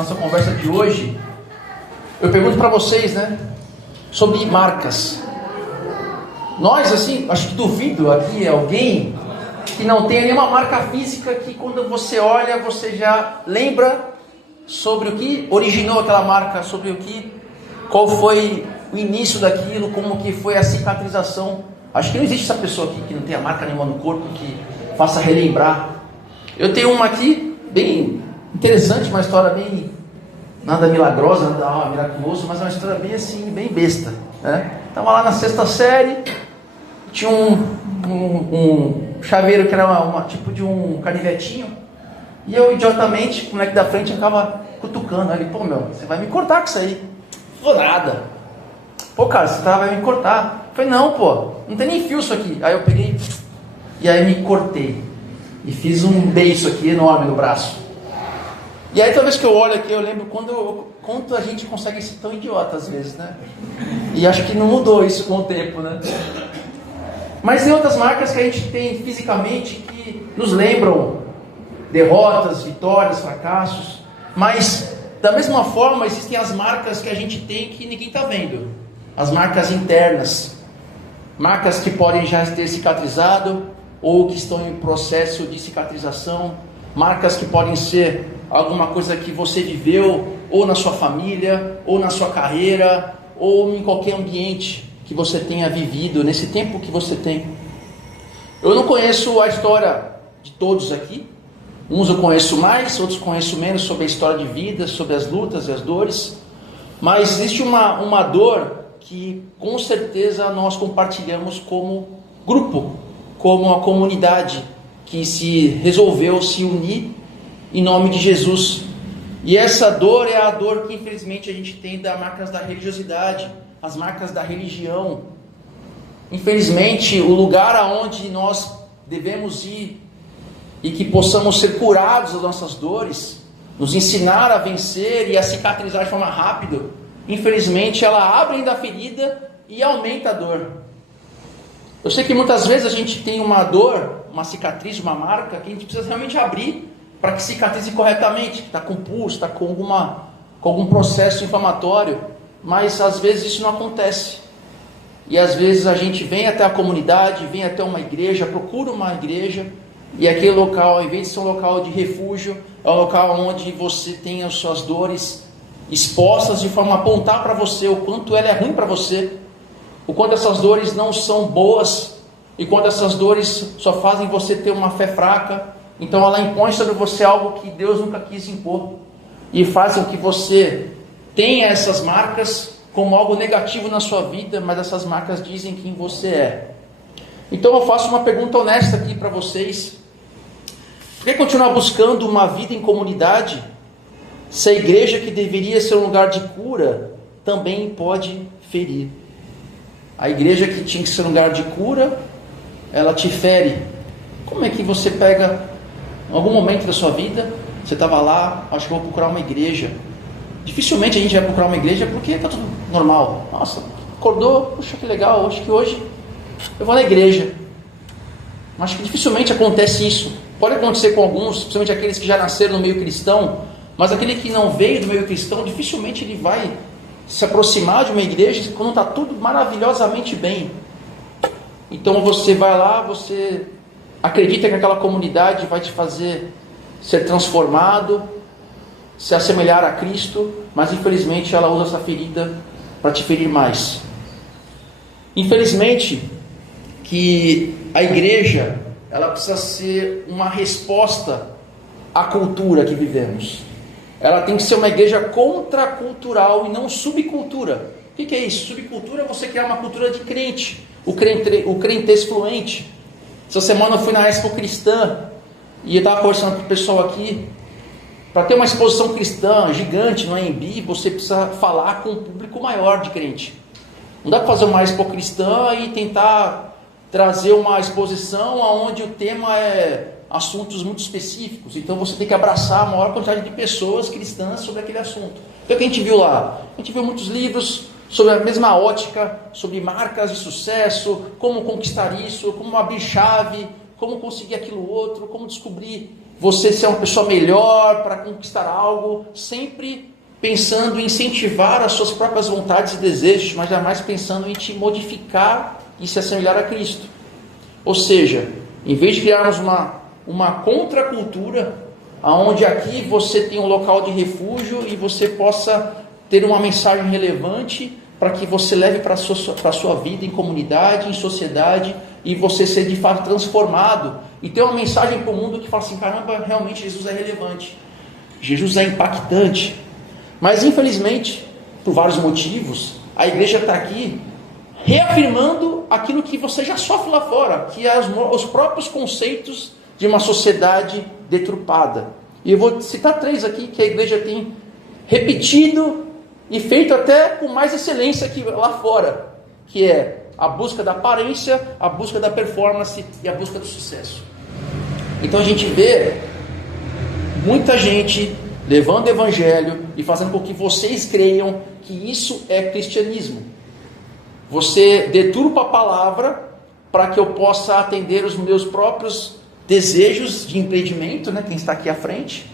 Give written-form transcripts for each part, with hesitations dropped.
nossa conversa de hoje, eu pergunto para vocês, né, sobre marcas. Nós, assim, acho que duvido aqui alguém que não tenha nenhuma marca física que quando você olha, você já lembra sobre o que originou aquela marca, sobre qual foi o início daquilo, como que foi a cicatrização. Acho que não existe essa pessoa aqui que não tenha marca nenhuma no corpo que faça relembrar. Eu tenho uma aqui, bem interessante, uma história bem, nada milagrosa, nada miraculoso, mas uma história bem assim, bem besta, né? Estava lá na 6ª série, tinha um chaveiro que era tipo de um canivetinho, e eu, idiotamente, o moleque da frente acaba cutucando. Aí ele, pô, meu, você vai me cortar com isso aí. Pô, nada. Pô, cara, você vai me cortar. Eu falei, não, pô, não tem nem fio isso aqui. Aí eu peguei e aí me cortei. E fiz um beiço aqui enorme no braço. E aí toda vez que eu olho aqui, eu lembro quanto a gente consegue ser tão idiota às vezes, né? E acho que não mudou isso com o tempo, né? Mas tem outras marcas que a gente tem fisicamente que nos lembram derrotas, vitórias, fracassos. Mas da mesma forma existem as marcas que a gente tem que ninguém está vendo. As marcas internas. Marcas que podem já ter cicatrizado ou que estão em processo de cicatrização. Marcas que podem ser alguma coisa que você viveu ou na sua família, ou na sua carreira, ou em qualquer ambiente que você tenha vivido, nesse tempo que você tem. Eu não conheço a história de todos aqui. Uns eu conheço mais, outros conheço menos sobre a história de vida, sobre as lutas e as dores. Mas existe uma dor que com certeza nós compartilhamos como grupo, como uma comunidade que se resolveu se unir em nome de Jesus. E essa dor é a dor que infelizmente a gente tem das marcas da religiosidade, as marcas da religião. Infelizmente, o lugar aonde nós devemos ir e que possamos ser curados das nossas dores, nos ensinar a vencer e a cicatrizar de forma rápida, infelizmente ela abre ainda a ferida e aumenta a dor. Eu sei que muitas vezes a gente tem uma dor, uma cicatriz, uma marca que a gente precisa realmente abrir para que cicatrize corretamente, que está com pulso, está com algum processo inflamatório, mas às vezes isso não acontece. E às vezes a gente vem até a comunidade, vem até uma igreja, procura uma igreja, e aquele local, ao invés de ser um local de refúgio, é um local onde você tem as suas dores expostas de forma a apontar para você o quanto ela é ruim para você, o quanto essas dores não são boas, e quanto essas dores só fazem você ter uma fé fraca. Então ela impõe sobre você algo que Deus nunca quis impor, e faz com que você tenha essas marcas como algo negativo na sua vida, mas essas marcas dizem quem você é. Então eu faço uma pergunta honesta aqui para vocês: por que continuar buscando uma vida em comunidade, se a igreja, que deveria ser um lugar de cura, também pode ferir? A igreja que tinha que ser um lugar de cura, ela te fere. Como é que você pega, em algum momento da sua vida, você estava lá, acho que vou procurar uma igreja. Dificilmente a gente vai procurar uma igreja porque está tudo normal. Nossa, acordou, puxa que legal, acho que hoje eu vou na igreja. Mas acho que dificilmente acontece isso. Pode acontecer com alguns, principalmente aqueles que já nasceram no meio cristão, mas aquele que não veio do meio cristão, dificilmente ele vai se aproximar de uma igreja quando está tudo maravilhosamente bem. Então você vai lá, você acredita que aquela comunidade vai te fazer ser transformado, se assemelhar a Cristo, mas infelizmente ela usa essa ferida para te ferir mais. Infelizmente que a igreja, ela precisa ser uma resposta à cultura que vivemos. Ela tem que ser uma igreja contracultural e não subcultura. O que é isso? Subcultura é você criar uma cultura de crente, o crentez fluente. Essa semana eu fui na Expo Cristã e eu estava conversando com o pessoal aqui. Para ter uma exposição cristã gigante no AMB, você precisa falar com um público maior de crente. Não dá para fazer uma Expo Cristã e tentar trazer uma exposição onde o tema é assuntos muito específicos. Então você tem que abraçar a maior quantidade de pessoas cristãs sobre aquele assunto. Então o que a gente viu lá? A gente viu muitos livros sobre a mesma ótica, sobre marcas de sucesso, como conquistar isso, como abrir chave, como conseguir aquilo outro, como descobrir você ser uma pessoa melhor para conquistar algo, sempre pensando em incentivar as suas próprias vontades e desejos, mas jamais pensando em te modificar e se assemelhar a Cristo. Ou seja, em vez de criarmos uma contracultura, onde aqui você tem um local de refúgio e você possa ter uma mensagem relevante para que você leve para a sua vida em comunidade, em sociedade, e você ser de fato transformado e ter uma mensagem para o mundo que fala assim, caramba, realmente Jesus é relevante, Jesus é impactante. Mas infelizmente, por vários motivos, a igreja está aqui reafirmando aquilo que você já sofre lá fora, que é os próprios conceitos de uma sociedade deturpada. E eu vou citar 3 aqui que a igreja tem repetido e feito até com mais excelência que lá fora, que é a busca da aparência, a busca da performance e a busca do sucesso. Então a gente vê muita gente levando o evangelho e fazendo com que vocês creiam que isso é cristianismo. Você deturpa a palavra para que eu possa atender os meus próprios desejos de empreendimento, né? Quem está aqui à frente,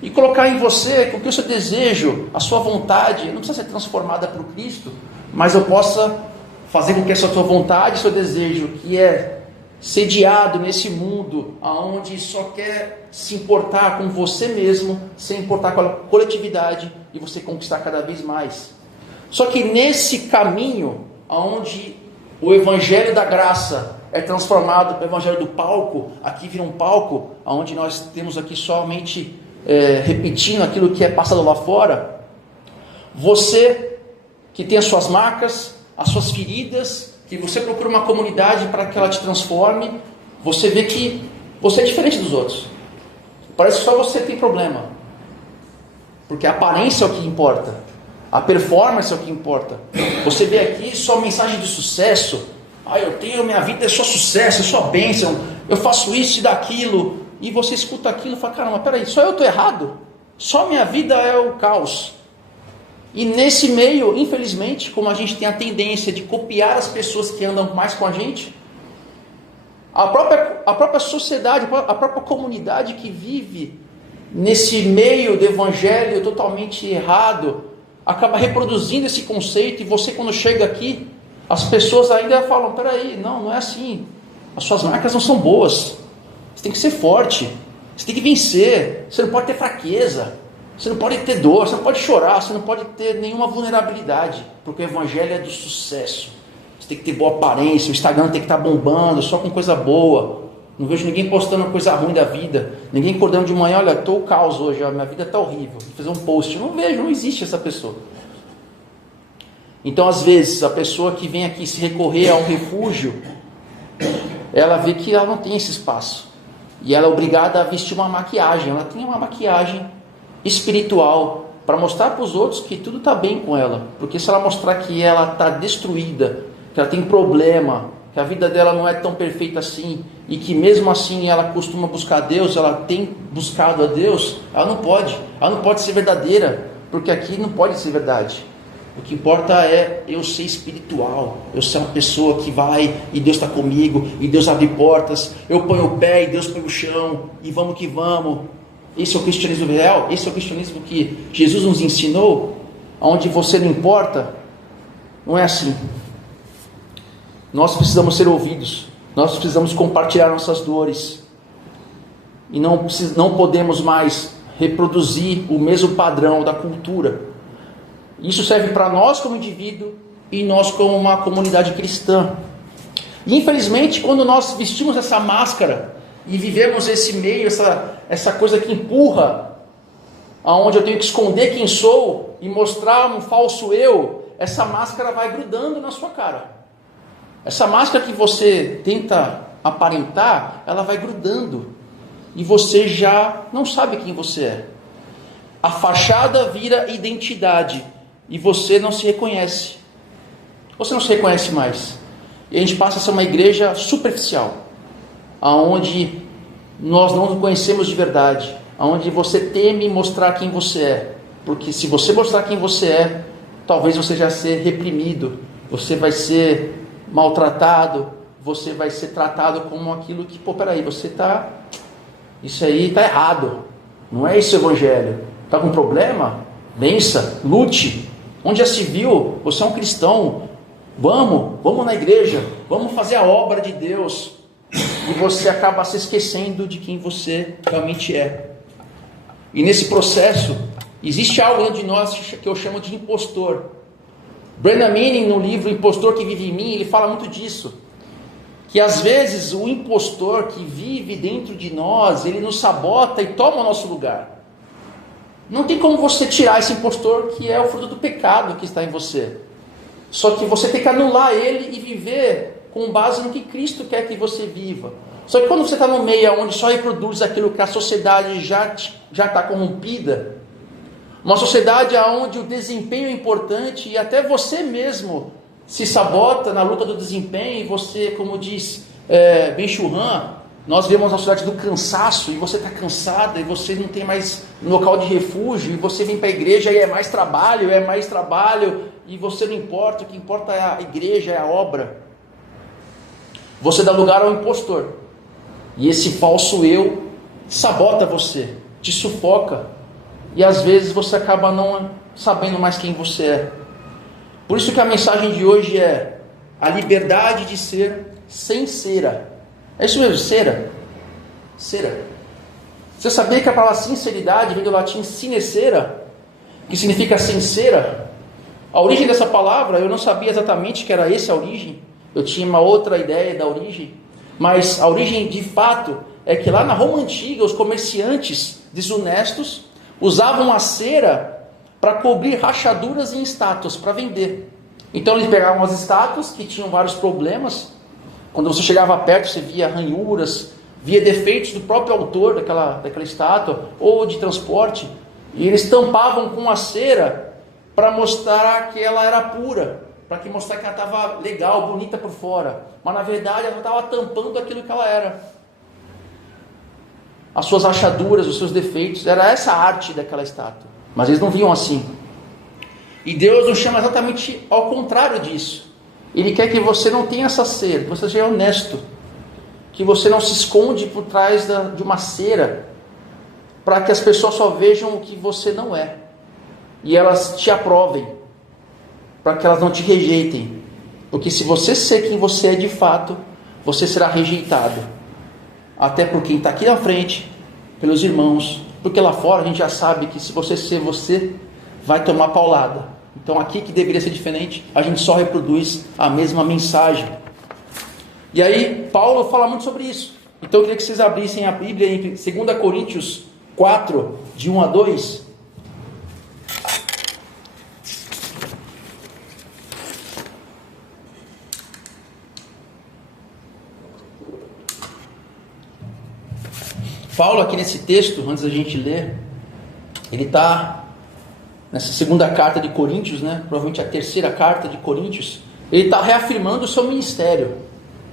e colocar em você com que o seu desejo, a sua vontade, não precisa ser transformada para o Cristo, mas eu possa fazer com que essa sua vontade, seu desejo, que é sediado nesse mundo, onde só quer se importar com você mesmo, sem importar com a coletividade, e você conquistar cada vez mais. Só que nesse caminho, onde o evangelho da graça é transformado para o evangelho do palco, aqui vira um palco, onde nós temos aqui somente repetindo aquilo que é passado lá fora. Você que tem as suas marcas, as suas feridas, que você procura uma comunidade para que ela te transforme, você vê que você é diferente dos outros. Parece que só você tem problema, porque a aparência é o que importa, a performance é o que importa. Você vê aqui só mensagem de sucesso. Eu tenho, minha vida é só sucesso, é só bênção, eu faço isso e daquilo, e você escuta aquilo e fala, caramba, peraí, só eu estou errado? Só minha vida é o caos. E nesse meio, infelizmente, como a gente tem a tendência de copiar as pessoas que andam mais com a gente, a própria sociedade, a própria comunidade que vive nesse meio do evangelho totalmente errado, acaba reproduzindo esse conceito, e você quando chega aqui, as pessoas ainda falam, peraí, não é assim, as suas marcas não são boas, você tem que ser forte, você tem que vencer, você não pode ter fraqueza, você não pode ter dor, você não pode chorar, você não pode ter nenhuma vulnerabilidade, porque o evangelho é do sucesso. Você tem que ter boa aparência, o Instagram tem que estar bombando, só com coisa boa. Não vejo ninguém postando coisa ruim da vida, ninguém acordando de manhã, olha, estou caos hoje, minha vida está horrível, vou fazer um post. Não vejo, não existe essa pessoa. Então, às vezes, a pessoa que vem aqui se recorrer a um refúgio, ela vê que ela não tem esse espaço, e ela é obrigada a vestir uma maquiagem. Ela tem uma maquiagem espiritual para mostrar para os outros que tudo está bem com ela, porque se ela mostrar que ela está destruída, que ela tem problema, que a vida dela não é tão perfeita assim, e que mesmo assim ela costuma buscar a Deus, ela tem buscado a Deus, ela não pode ser verdadeira, porque aqui não pode ser verdade. O que importa é eu ser espiritual, eu ser uma pessoa que vai e Deus está comigo, e Deus abre portas, eu ponho o pé e Deus põe o chão, e vamos que vamos. Esse é o cristianismo real, esse é o cristianismo que Jesus nos ensinou, onde você não importa. Não é assim. Nós precisamos ser ouvidos, nós precisamos compartilhar nossas dores, e não podemos mais reproduzir o mesmo padrão da cultura. Isso serve para nós como indivíduo e nós como uma comunidade cristã. E infelizmente, quando nós vestimos essa máscara e vivemos esse meio, essa coisa que empurra, aonde eu tenho que esconder quem sou e mostrar um falso eu, essa máscara vai grudando na sua cara. Essa máscara que você tenta aparentar, ela vai grudando, e você já não sabe quem você é. A fachada vira identidade, e você não se reconhece. Você não se reconhece mais. E a gente passa a ser uma igreja superficial, aonde nós não nos conhecemos de verdade, aonde você teme mostrar quem você é, porque se você mostrar quem você é, talvez você já seja reprimido, você vai ser maltratado, você vai ser tratado como aquilo que, peraí, você está Isso aí está errado. Não é esse o evangelho. Está com problema? Vença, lute. Onde já se viu? Você é um cristão. Vamos na igreja. Vamos fazer a obra de Deus. E você acaba se esquecendo de quem você realmente é. E nesse processo, existe algo dentro de nós que eu chamo de impostor. Brennan Manning, no livro Impostor que Vive em Mim, ele fala muito disso. Que às vezes o impostor que vive dentro de nós, ele nos sabota e toma o nosso lugar. Não tem como você tirar esse impostor que é o fruto do pecado que está em você. Só que você tem que anular ele e viver com base no que Cristo quer que você viva. Só que quando você está no meio onde só reproduz aquilo que a sociedade já está corrompida, uma sociedade onde o desempenho é importante e até você mesmo se sabota na luta do desempenho, e você, como diz Ben-Shahar, nós vemos uma sociedade do cansaço, e você está cansada, e você não tem mais um local de refúgio, e você vem para a igreja e é mais trabalho, e você não importa, o que importa é a igreja, é a obra. Você dá lugar ao impostor, e esse falso eu sabota você, te sufoca, e às vezes você acaba não sabendo mais quem você é. Por isso que a mensagem de hoje é a liberdade de ser sem cera. É isso mesmo, cera. Cera. Você sabia que a palavra sinceridade vem do latim sine cera, que significa sem cera? A origem dessa palavra, eu não sabia exatamente que era essa a origem. Eu tinha uma outra ideia da origem. Mas a origem de fato é que lá na Roma Antiga, os comerciantes desonestos usavam a cera para cobrir rachaduras em estátuas, para vender. Então eles pegavam as estátuas que tinham vários problemas. Quando você chegava perto, você via ranhuras, via defeitos do próprio autor daquela estátua, ou de transporte. E eles tampavam com a cera para mostrar que ela era pura, para mostrar que ela estava legal, bonita por fora. Mas na verdade ela estava tampando aquilo que ela era. As suas rachaduras, os seus defeitos, era essa a arte daquela estátua. Mas eles não viam assim. E Deus nos chama exatamente ao contrário disso. Ele quer que você não tenha essa cera, que você seja honesto, que você não se esconde por trás de uma cera, para que as pessoas só vejam o que você não é, e elas te aprovem, para que elas não te rejeitem, porque se você ser quem você é de fato, você será rejeitado, até por quem está aqui na frente, pelos irmãos, porque lá fora a gente já sabe que se você ser você, vai tomar paulada. Então aqui que deveria ser diferente, a gente só reproduz a mesma mensagem. E aí Paulo fala muito sobre isso. Então eu queria que vocês abrissem a Bíblia em 2 Coríntios 4, de 1 a 2. Paulo aqui nesse texto, antes da gente ler, ele está nessa segunda carta de Coríntios, né? Provavelmente a terceira carta de Coríntios, ele está reafirmando o seu ministério.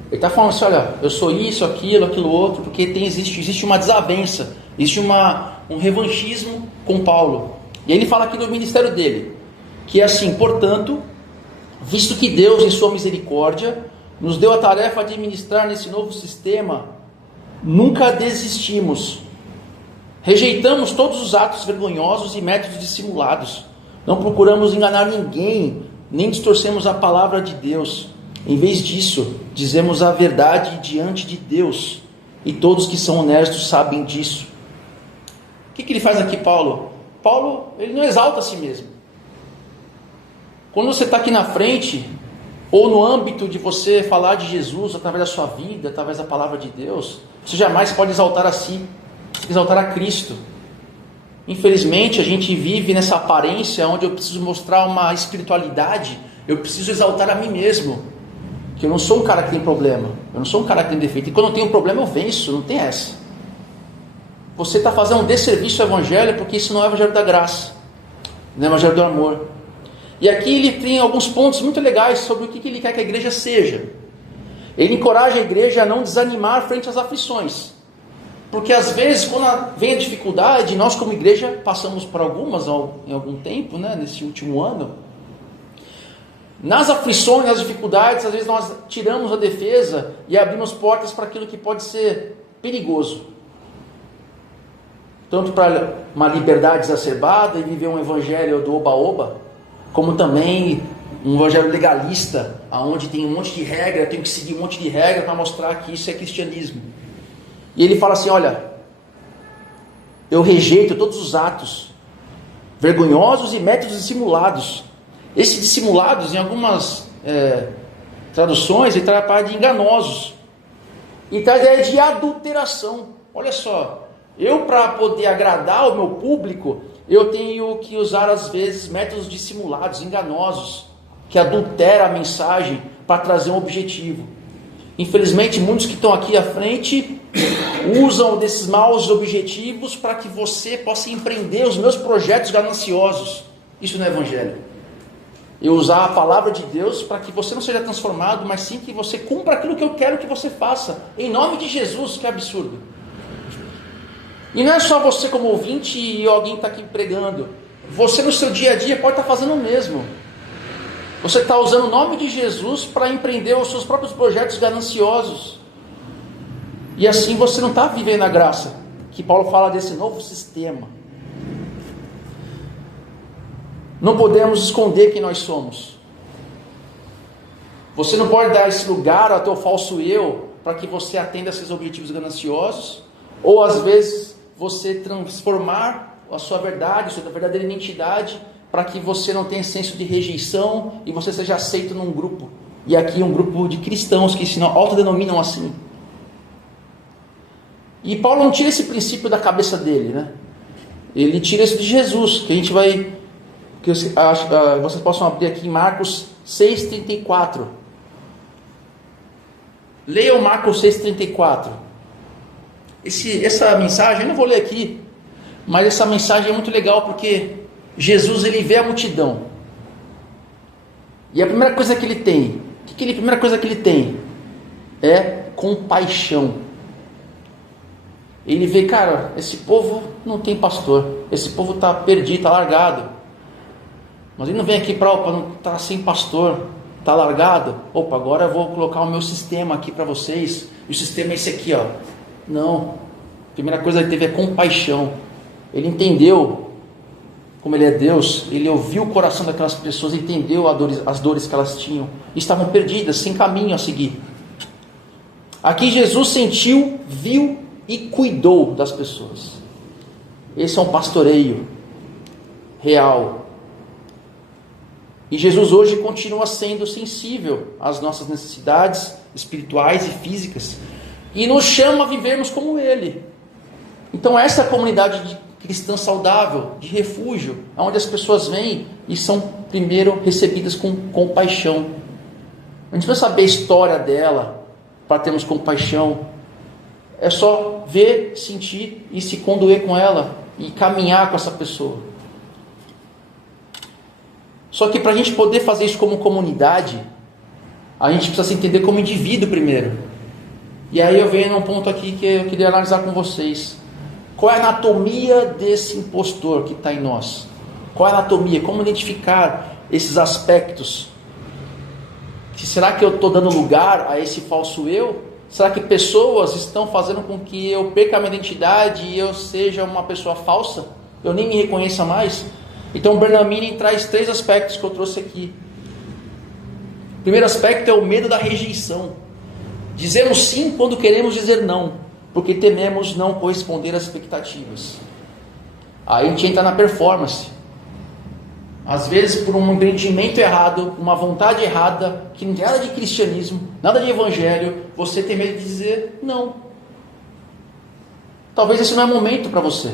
Ele está falando assim, olha, eu sou isso, aquilo outro, porque existe uma desavença, existe um revanchismo com Paulo. E aí ele fala aqui do ministério dele, que é assim: portanto, visto que Deus em sua misericórdia nos deu a tarefa de administrar nesse novo sistema, nunca desistimos. Rejeitamos todos os atos vergonhosos e métodos dissimulados. Não procuramos enganar ninguém, nem distorcemos a palavra de Deus. Em vez disso, dizemos a verdade diante de Deus. E todos que são honestos sabem disso. O que ele faz aqui, Paulo? Paulo, ele não exalta a si mesmo. Quando você está aqui na frente, ou no âmbito de você falar de Jesus através da sua vida, através da palavra de Deus, você jamais pode exaltar a si, exaltar a Cristo. Infelizmente a gente vive nessa aparência onde eu preciso mostrar uma espiritualidade, eu preciso exaltar a mim mesmo, que eu não sou um cara que tem problema, eu não sou um cara que tem defeito, e quando eu tenho um problema eu venço, não tem essa. Você está fazendo um desserviço ao Evangelho, porque isso não é o Evangelho da graça, não é o Evangelho do amor. E aqui ele tem alguns pontos muito legais sobre o que ele quer que a igreja seja. Ele encoraja a igreja a não desanimar frente às aflições. Porque às vezes, quando vem a dificuldade, nós como igreja passamos por algumas em algum tempo, né, nesse último ano. Nas aflições, nas dificuldades, às vezes nós tiramos a defesa e abrimos portas para aquilo que pode ser perigoso. tanto para uma liberdade exacerbada e viver um evangelho do oba-oba, como também um evangelho legalista, onde tem um monte de regra, eu tenho que seguir um monte de regra para mostrar que isso é cristianismo. E ele fala assim, olha, eu rejeito todos os atos vergonhosos e métodos dissimulados. Esses dissimulados, em algumas traduções, ele traz a parte de enganosos. E traz a ideia de adulteração. Olha só, eu para poder agradar o meu público, eu tenho que usar às vezes métodos dissimulados, enganosos, que adulteram a mensagem para trazer um objetivo. Infelizmente, muitos que estão aqui à frente usam desses maus objetivos para que você possa empreender os meus projetos gananciosos. Isso não é evangelho. Eu usar a palavra de Deus para que você não seja transformado, mas sim que você cumpra aquilo que eu quero que você faça. Em nome de Jesus, que absurdo. E não é só você como ouvinte e alguém está aqui pregando. Você no seu dia a dia pode estar fazendo o mesmo. Você está usando o nome de Jesus para empreender os seus próprios projetos gananciosos. E assim você não está vivendo a graça, que Paulo fala desse novo sistema. Não podemos esconder quem nós somos. Você não pode dar esse lugar ao teu falso eu, para que você atenda a seus objetivos gananciosos, ou às vezes você transformar a sua verdade, a sua verdadeira identidade, para que você não tenha senso de rejeição e você seja aceito num grupo. E aqui um grupo de cristãos que se autodenominam assim. E Paulo não tira esse princípio da cabeça dele, né? Ele tira isso de Jesus, que a gente vai... que vocês possam abrir aqui em Marcos 6,34. Leiam Marcos 6,34. Essa mensagem, eu não vou ler aqui, mas essa mensagem é muito legal porque Jesus, ele vê a multidão. E a primeira coisa que ele tem, a primeira coisa que ele tem é compaixão. Ele vê, cara, esse povo não tem pastor, esse povo está perdido, está largado. Mas ele não vem aqui para não estar sem pastor, está largado. Opa, agora eu vou colocar o meu sistema aqui para vocês. E o sistema é esse aqui, ó. Não. A primeira coisa que ele teve é compaixão. Ele entendeu, como ele é Deus, ele ouviu o coração daquelas pessoas, entendeu as dores que elas tinham. Estavam perdidas, sem caminho a seguir. Aqui Jesus sentiu, viu e cuidou das pessoas. Esse é um pastoreio real. E Jesus hoje continua sendo sensível às nossas necessidades espirituais e físicas e nos chama a vivermos como Ele. Então essa é a comunidade cristã saudável, de refúgio, onde as pessoas vêm e são primeiro recebidas com compaixão. A gente não precisa saber a história dela para termos compaixão. É só ver, sentir e se condoer com ela e caminhar com essa pessoa. Só que para a gente poder fazer isso como comunidade, a gente precisa se entender como indivíduo primeiro. E aí eu venho num ponto aqui que eu queria analisar com vocês. Qual é a anatomia desse impostor que está em nós? Qual é a anatomia? Como identificar esses aspectos? Será que eu estou dando lugar a esse falso eu? Será que pessoas estão fazendo com que eu perca a minha identidade e eu seja uma pessoa falsa? Eu nem me reconheça mais? Então o Bernamini traz 3 aspectos que eu trouxe aqui. O primeiro aspecto é o medo da rejeição. Dizemos sim quando queremos dizer não, porque tememos não corresponder às expectativas. Aí a gente entra na performance. Às vezes por um empreendimento errado, uma vontade errada, que não tem nada de cristianismo, nada de evangelho, você tem medo de dizer não. Talvez esse não é momento para você.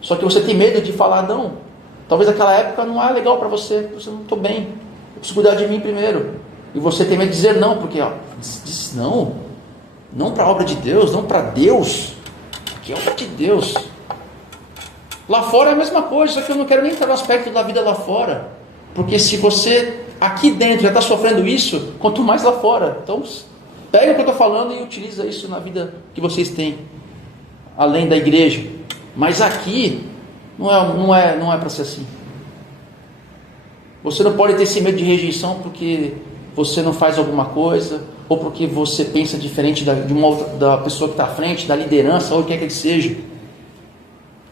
Só que você tem medo de falar não. Talvez aquela época não é legal para você. Você não estou bem. Eu preciso cuidar de mim primeiro. E você tem medo de dizer não, porque diz não. Não para a obra de Deus, não para Deus. Aqui é a obra de Deus. Lá fora é a mesma coisa, só que eu não quero nem entrar no aspecto da vida lá fora. Porque se você aqui dentro já está sofrendo isso, quanto mais lá fora. Então, pega o que eu estou falando e utiliza isso na vida que vocês têm, além da igreja. Mas aqui não é para ser assim. Você não pode ter esse medo de rejeição porque você não faz alguma coisa, ou porque você pensa diferente da pessoa que está à frente, da liderança, ou o que quer que seja.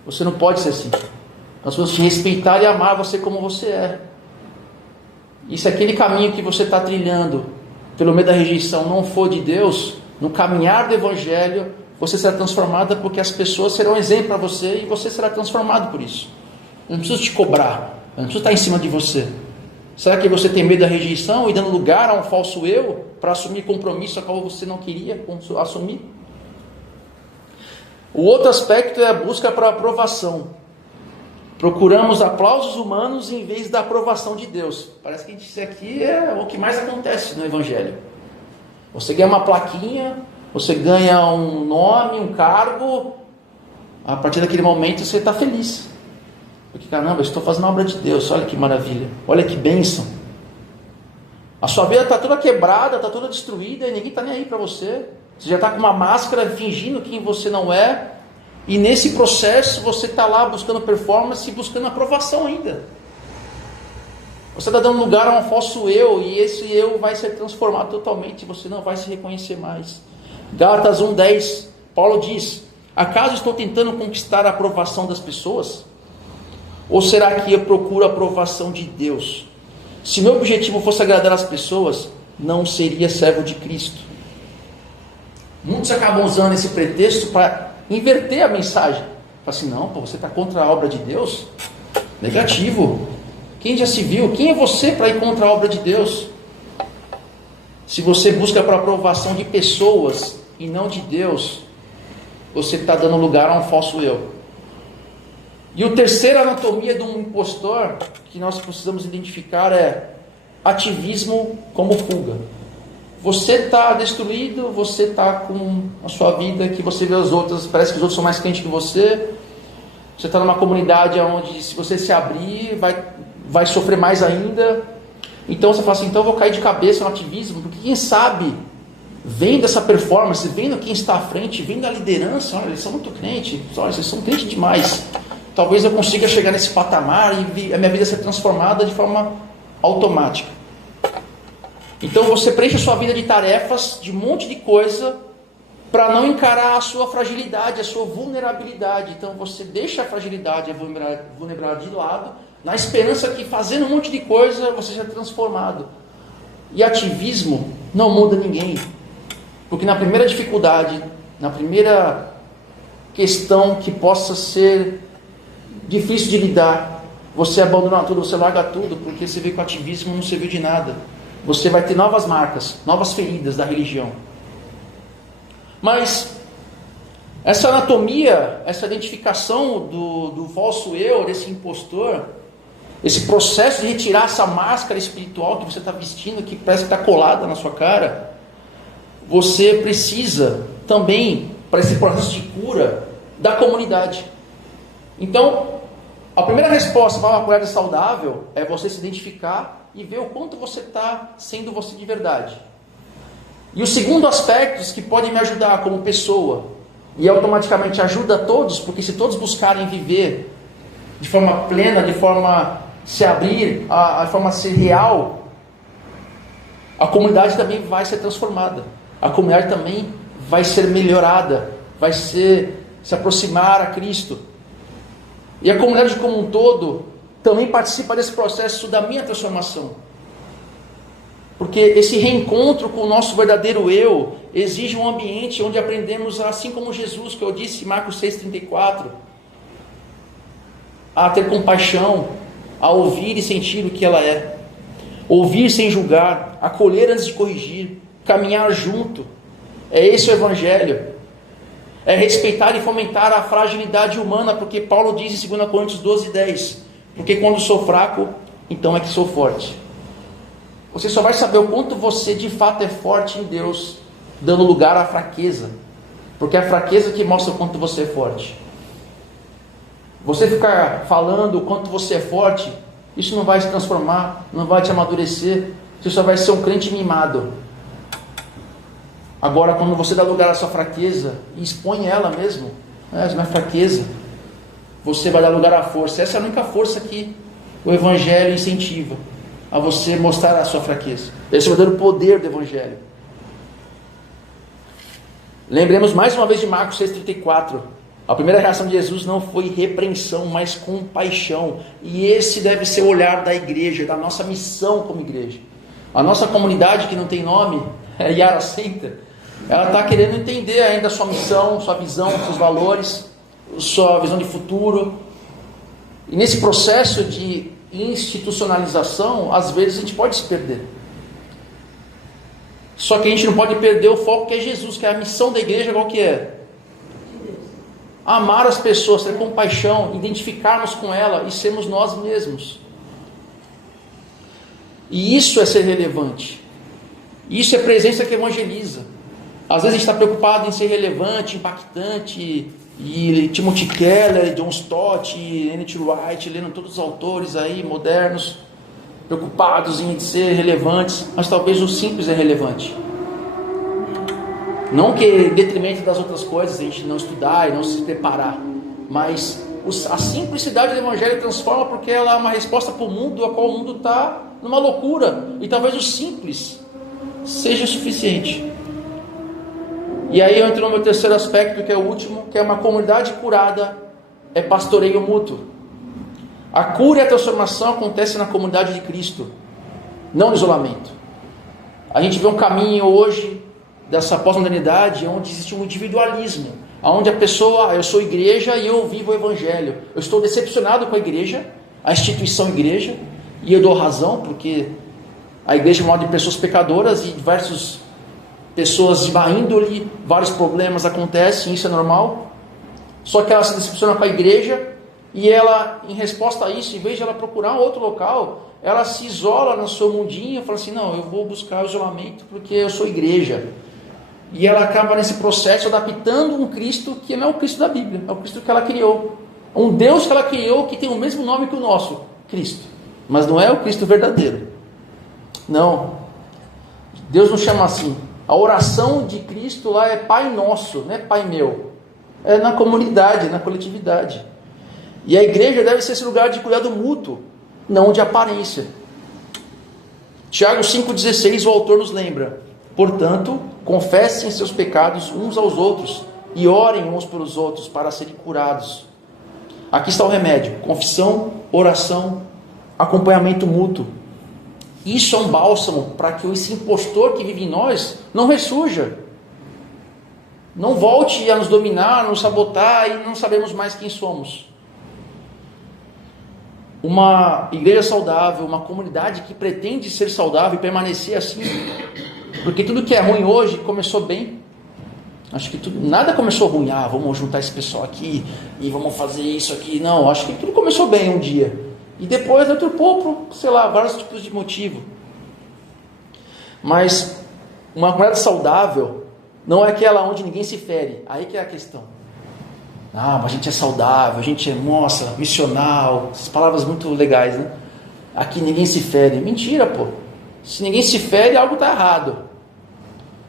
Você não pode ser assim. Nós vamos te respeitar e amar você como você é. E se aquele caminho que você está trilhando, pelo meio da rejeição, não for de Deus, no caminhar do Evangelho, você será transformada, porque as pessoas serão exemplo para você e você será transformado por isso. Eu não preciso te cobrar, eu não preciso estar em cima de você. Será que você tem medo da rejeição e dando lugar a um falso eu para assumir compromisso a qual você não queria assumir? O outro aspecto é a busca para aprovação. Procuramos aplausos humanos em vez da aprovação de Deus. Parece que isso aqui é o que mais acontece no Evangelho. Você ganha uma plaquinha, você ganha um nome, um cargo, a partir daquele momento você está feliz. Porque, caramba, eu estou fazendo a obra de Deus, olha que maravilha, olha que bênção. A sua vida está toda quebrada, está toda destruída e ninguém está nem aí para você. Você já está com uma máscara fingindo quem você não é. E nesse processo você está lá buscando performance e buscando aprovação ainda. Você está dando lugar a um falso eu, e esse eu vai ser transformado totalmente, você não vai se reconhecer mais. Gálatas 1:10, Paulo diz: acaso estou tentando conquistar a aprovação das pessoas? Ou será que eu procuro a aprovação de Deus? Se meu objetivo fosse agradar as pessoas, não seria servo de Cristo. Muitos acabam usando esse pretexto para inverter a mensagem. Fala assim, não, você está contra a obra de Deus? Negativo. Quem já se viu? Quem é você para ir contra a obra de Deus? Se você busca para a aprovação de pessoas e não de Deus, você está dando lugar a um falso eu. E a terceira anatomia de um impostor que nós precisamos identificar é ativismo como fuga. Você está destruído, você está com a sua vida que você vê as outras, parece que os outros são mais crentes que você. Você está numa comunidade onde, se você se abrir, vai sofrer mais ainda. Então você fala assim, então eu vou cair de cabeça no ativismo, porque quem sabe, vendo essa performance, vendo quem está à frente, vendo a liderança, olha, eles são muito crentes, olha, eles são crentes demais. Talvez eu consiga chegar nesse patamar e a minha vida ser transformada de forma automática. Então você preenche a sua vida de tarefas, de um monte de coisa, para não encarar a sua fragilidade, a sua vulnerabilidade. Então você deixa a fragilidade, a vulnerabilidade de lado, na esperança que fazendo um monte de coisa você seja transformado. E ativismo não muda ninguém. Porque na primeira dificuldade, na primeira questão que possa ser difícil de lidar, você abandona tudo, você larga tudo, porque você vê que o ativismo não serviu de nada. Você vai ter novas marcas, novas feridas da religião. Mas essa anatomia, essa identificação do falso eu, desse impostor, esse processo de retirar essa máscara espiritual que você está vestindo, que parece que está colada na sua cara, você precisa também, para esse processo de cura, da comunidade. Então, a primeira resposta para uma comunidade saudável é você se identificar e ver o quanto você está sendo você de verdade. E o segundo aspecto que pode me ajudar como pessoa, e automaticamente ajuda a todos, porque se todos buscarem viver de forma plena, de forma se abrir, a forma ser real, a comunidade também vai ser transformada. A comunidade também vai ser melhorada, vai se aproximar a Cristo. E a comunidade como um todo também participa desse processo da minha transformação. Porque esse reencontro com o nosso verdadeiro eu exige um ambiente onde aprendemos, assim como Jesus, que eu disse, Marcos 6,34, a ter compaixão, a ouvir e sentir o que ela é. Ouvir sem julgar, acolher antes de corrigir, caminhar junto. É esse o Evangelho. É respeitar e fomentar a fragilidade humana, porque Paulo diz em 2 Coríntios 12:10, porque quando sou fraco, então é que sou forte. Você só vai saber o quanto você de fato é forte em Deus, dando lugar à fraqueza, porque é a fraqueza que mostra o quanto você é forte. Você ficar falando o quanto você é forte, isso não vai se transformar, não vai te amadurecer, você só vai ser um crente mimado. Agora, quando você dá lugar à sua fraqueza e expõe ela mesmo, essa não é fraqueza, você vai dar lugar à força. Essa é a única força que o Evangelho incentiva, a você mostrar a sua fraqueza. Esse é o verdadeiro poder do Evangelho. Lembremos mais uma vez de Marcos 6,34. A primeira reação de Jesus não foi repreensão, mas compaixão. E esse deve ser o olhar da igreja, da nossa missão como igreja. A nossa comunidade, que não tem nome, é Yara Center, ela está querendo entender ainda a sua missão, sua visão, seus valores, sua visão de futuro. E nesse processo de institucionalização, às vezes a gente pode se perder. Só que a gente não pode perder o foco que é Jesus, que é a missão da igreja, qual que é? Amar as pessoas, ter compaixão, identificarmos com ela e sermos nós mesmos. E isso é ser relevante. Isso é presença que evangeliza. Às vezes a gente está preocupado em ser relevante, impactante, e Timothy Keller, John Stott, N.T. Wright, lendo todos os autores aí modernos, preocupados em ser relevantes, mas talvez o simples é relevante. Não que em detrimento das outras coisas a gente não estudar e não se preparar, mas a simplicidade do Evangelho transforma, porque ela é uma resposta para o mundo, a qual o mundo está numa loucura, e talvez o simples seja o suficiente. E aí eu entro no meu terceiro aspecto, que é o último, que é uma comunidade curada, é pastoreio mútuo. A cura e a transformação acontecem na comunidade de Cristo, não no isolamento. A gente vê um caminho hoje dessa pós-modernidade onde existe um individualismo, onde a pessoa, eu sou igreja e eu vivo o evangelho. Eu estou decepcionado com a igreja, a instituição igreja, e eu dou razão, porque a igreja é uma de pessoas pecadoras e diversas pessoas de má índole, vários problemas acontecem, isso é normal. Só que ela se decepciona com a igreja e ela, em resposta a isso, em vez de ela procurar um outro local, ela se isola no seu mundinho e fala assim, não, eu vou buscar o isolamento porque eu sou igreja. E ela acaba nesse processo adaptando um Cristo que não é o Cristo da Bíblia, é o Cristo que ela criou. Um Deus que ela criou que tem o mesmo nome que o nosso, Cristo. Mas não é o Cristo verdadeiro. Não. Deus não chama assim. A oração de Cristo lá é Pai Nosso, não é Pai Meu. É na comunidade, na coletividade. E a igreja deve ser esse lugar de cuidado mútuo, não de aparência. Tiago 5,16, o autor nos lembra: portanto, confessem seus pecados uns aos outros e orem uns pelos outros para serem curados. Aqui está o remédio: confissão, oração, acompanhamento mútuo. Isso é um bálsamo para que esse impostor que vive em nós não ressurja, não volte a nos dominar, nos sabotar e não sabemos mais quem somos. Uma igreja saudável, uma comunidade que pretende ser saudável e permanecer assim, porque tudo que é ruim hoje começou bem. Acho que nada começou ruim. Vamos juntar esse pessoal aqui e vamos fazer isso aqui. Não, acho que tudo começou bem um dia. E depois deturpou por, sei lá, vários tipos de motivo. Mas uma comunidade saudável não é aquela onde ninguém se fere. Aí que é a questão. Mas a gente é saudável, a gente é, nossa, missional. Essas palavras muito legais, né? Aqui ninguém se fere. Mentira, pô. Se ninguém se fere, algo está errado.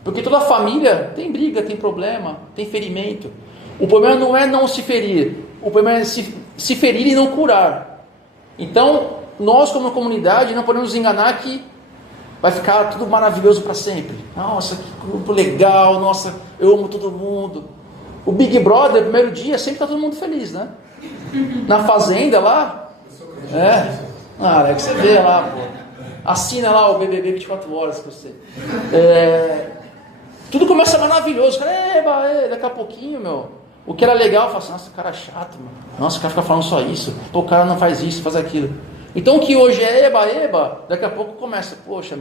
Porque toda família tem briga, tem problema, tem ferimento. O problema não é não se ferir. O problema é se ferir e não curar. Então, nós como comunidade não podemos nos enganar que vai ficar tudo maravilhoso para sempre. Nossa, que grupo legal, nossa, eu amo todo mundo. O Big Brother, no primeiro dia, sempre está todo mundo feliz, né? Na fazenda lá, é que você vê lá, pô. Assina lá o BBB 24 horas para você. Tudo começa maravilhoso, cara, daqui a pouquinho, o que era legal, fala assim, nossa, o cara é chato, mano. Nossa, o cara fica falando só isso. Pô, o cara não faz isso, faz aquilo. Então o que hoje é daqui a pouco começa, poxa,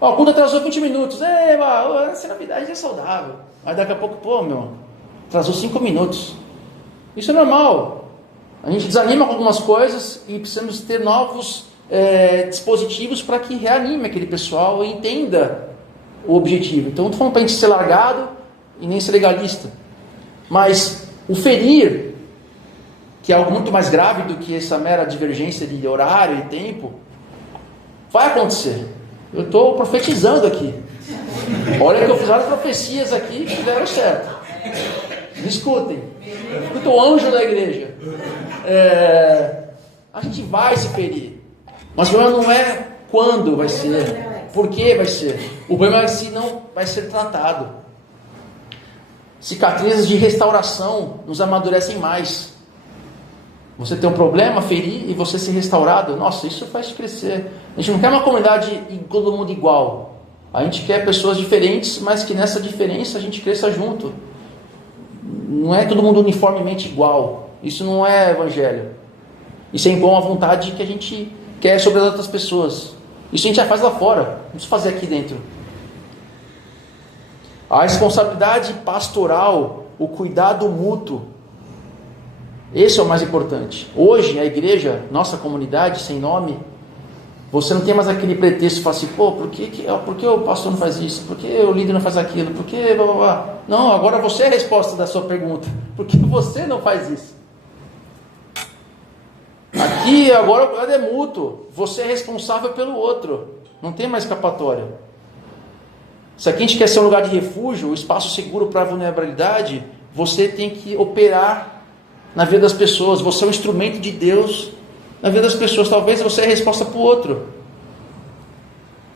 o culto atrasou 20 minutos. Essa novidade é saudável. Mas daqui a pouco, atrasou 5 minutos. Isso é normal. A gente desanima com algumas coisas e precisamos ter novos dispositivos para que reanime aquele pessoal e entenda o objetivo. Então não estou falando para a gente ser largado e nem ser legalista. Mas o ferir, que é algo muito mais grave do que essa mera divergência de horário e tempo, vai acontecer. Eu estou profetizando aqui. Olha que eu fiz várias profecias aqui que deram certo. Me escutem. Eu estou anjo da igreja. A gente vai se ferir. Mas o problema não é quando vai ser, por que vai ser. O problema é se não vai ser tratado. Cicatrizes de restauração nos amadurecem mais. Você tem um problema, ferir e você ser restaurado, nossa, isso faz crescer. A gente não quer uma comunidade e todo mundo igual. A gente quer pessoas diferentes, mas que nessa diferença a gente cresça junto. Não é todo mundo uniformemente igual. Isso não é evangelho. Isso é impor uma vontade que a gente quer sobre as outras pessoas. Isso a gente já faz lá fora, não precisa fazer aqui dentro. A responsabilidade pastoral, o cuidado mútuo, esse é o mais importante. Hoje, a igreja, nossa comunidade, sem nome, você não tem mais aquele pretexto de falar assim, por que o pastor não faz isso? Por que o líder não faz aquilo? Por que blá, blá, blá? Não, agora você é a resposta da sua pergunta. Por que você não faz isso? Aqui, agora o cuidado é mútuo. Você é responsável pelo outro. Não tem mais escapatória. Se aqui a gente quer ser um lugar de refúgio, um espaço seguro para a vulnerabilidade, você tem que operar na vida das pessoas. Você é um instrumento de Deus na vida das pessoas. Talvez você é a resposta para o outro.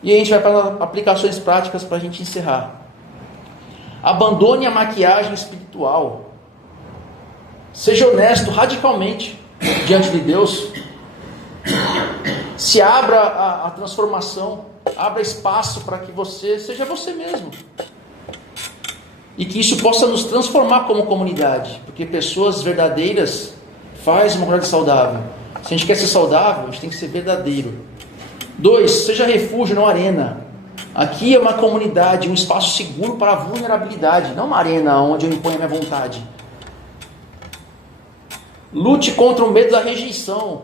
E a gente vai para aplicações práticas para a gente encerrar. Abandone a maquiagem espiritual. Seja honesto radicalmente diante de Deus. Se abra a transformação. Abra espaço para que você seja você mesmo. E que isso possa nos transformar como comunidade. Porque pessoas verdadeiras fazem uma comunidade saudável. Se a gente quer ser saudável, a gente tem que ser verdadeiro. 2, seja refúgio, não arena. Aqui é uma comunidade, um espaço seguro para a vulnerabilidade. Não uma arena onde eu imponho a minha vontade. Lute contra o medo da rejeição.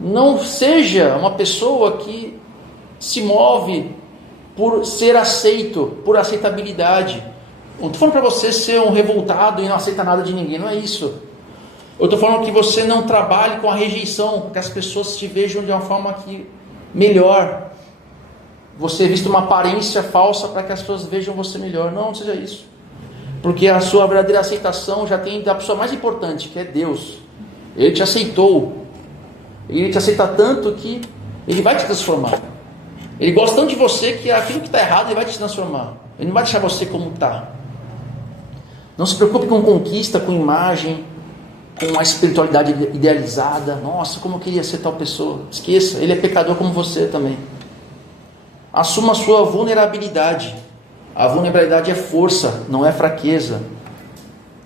Não seja uma pessoa que se move por ser aceito, por aceitabilidade. Eu não estou falando para você ser um revoltado e não aceita nada de ninguém, não é isso. Eu estou falando que você não trabalhe com a rejeição, que as pessoas te vejam de uma forma melhor. Você vista uma aparência falsa para que as pessoas vejam você melhor. Não seja isso. Porque a sua verdadeira aceitação já tem da pessoa mais importante, que é Deus. Ele te aceitou. Ele te aceita tanto que Ele vai te transformar. Ele gosta tanto de você que aquilo que está errado Ele vai te transformar. Ele não vai deixar você como está. Não se preocupe com conquista, com imagem, com a espiritualidade idealizada. Nossa, como eu queria ser tal pessoa. Esqueça, Ele é pecador como você também. Assuma a sua vulnerabilidade. A vulnerabilidade é força, não é fraqueza.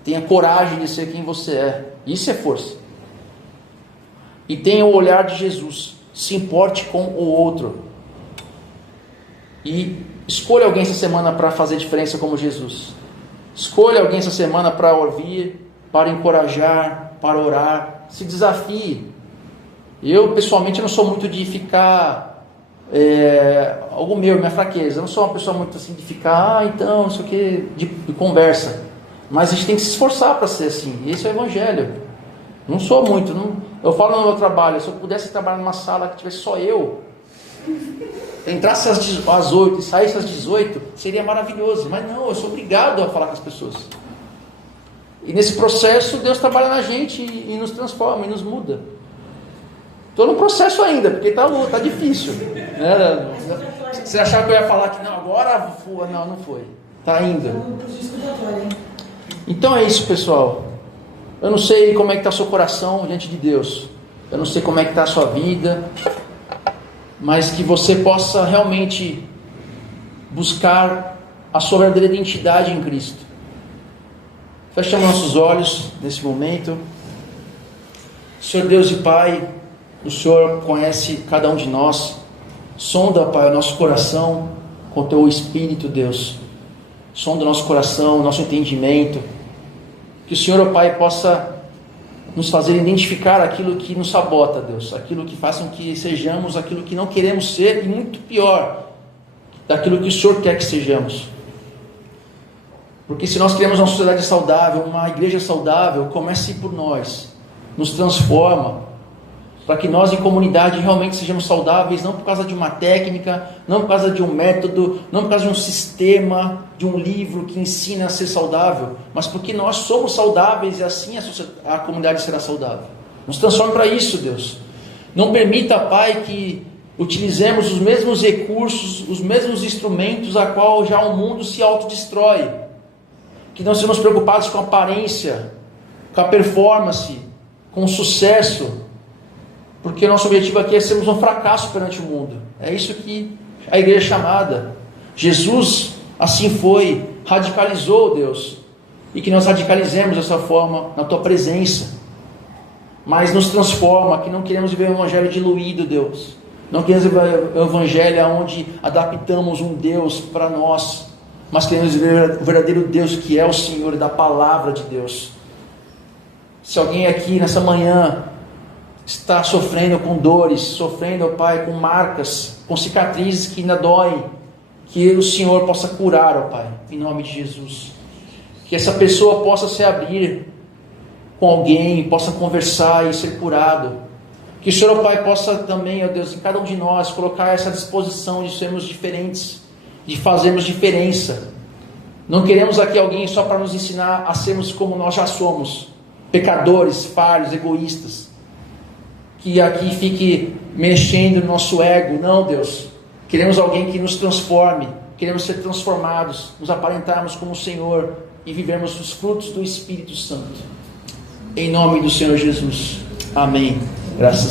Tenha coragem de ser quem você é. Isso é força. E tenha o olhar de Jesus. Se importe com o outro. E escolha alguém essa semana para fazer diferença como Jesus. Escolha alguém essa semana para ouvir, para encorajar, para orar. Se desafie. Eu, pessoalmente, não sou muito de ficar... algo meu, minha fraqueza. Eu não sou uma pessoa muito assim de ficar, então, não sei o que, de conversa. Mas a gente tem que se esforçar para ser assim. Esse é o evangelho. Não sou muito. Eu falo no meu trabalho, se eu pudesse trabalhar numa sala que tivesse só eu, entrasse às 8 e saísse às 18, seria maravilhoso. Mas não, eu sou obrigado a falar com as pessoas. E nesse processo, Deus trabalha na gente e nos transforma, e nos muda. Estou no processo ainda, porque tá difícil. Né? Você achava que eu ia falar que não, agora foi. Não foi. Está ainda. Então é isso, pessoal. Eu não sei como é que está o seu coração diante de Deus. Eu não sei como é que está a sua vida. Mas que você possa realmente buscar a sua verdadeira identidade em Cristo. Fechamos nossos olhos nesse momento. Senhor Deus e Pai, o Senhor conhece cada um de nós. Sonda, Pai, o nosso coração com o Teu Espírito, Deus. Sonda o nosso coração, o nosso entendimento. Que o Senhor, ó Pai, possa nos fazer identificar aquilo que nos sabota, Deus. Aquilo que faz com que sejamos aquilo que não queremos ser e muito pior, daquilo que o Senhor quer que sejamos. Porque se nós queremos uma sociedade saudável, uma igreja saudável, comece por nós. Nos transforma. Para que nós em comunidade realmente sejamos saudáveis, não por causa de uma técnica, não por causa de um método, não por causa de um sistema, de um livro que ensina a ser saudável, mas porque nós somos saudáveis e assim a comunidade será saudável. Nos transforme para isso, Deus. Não permita, Pai, que utilizemos os mesmos recursos, os mesmos instrumentos a qual já o mundo se autodestrói. que não sejamos preocupados com a aparência, com a performance, com o sucesso, porque o nosso objetivo aqui é sermos um fracasso perante o mundo. É isso que a igreja é chamada. Jesus assim foi, radicalizou, Deus, e que nós radicalizemos dessa forma na tua presença, mas nos transforma, que não queremos viver um evangelho diluído, Deus, não queremos viver um evangelho onde adaptamos um Deus para nós, mas queremos viver o verdadeiro Deus que é o Senhor e da palavra de Deus. Se alguém aqui nessa manhã está sofrendo com dores, sofrendo, Pai, com marcas, com cicatrizes que ainda doem, que o Senhor possa curar, ó Pai, em nome de Jesus. Que essa pessoa possa se abrir com alguém, possa conversar e ser curado. Que o Senhor, ó Pai, possa também, ó Deus, em cada um de nós, colocar essa disposição de sermos diferentes, de fazermos diferença. Não queremos aqui alguém só para nos ensinar a sermos como nós já somos, pecadores, falhos, egoístas, que aqui fique mexendo no nosso ego. Não, Deus, queremos alguém que nos transforme, queremos ser transformados, nos aparentarmos como o Senhor e vivermos os frutos do Espírito Santo, em nome do Senhor Jesus, amém, graças a Deus.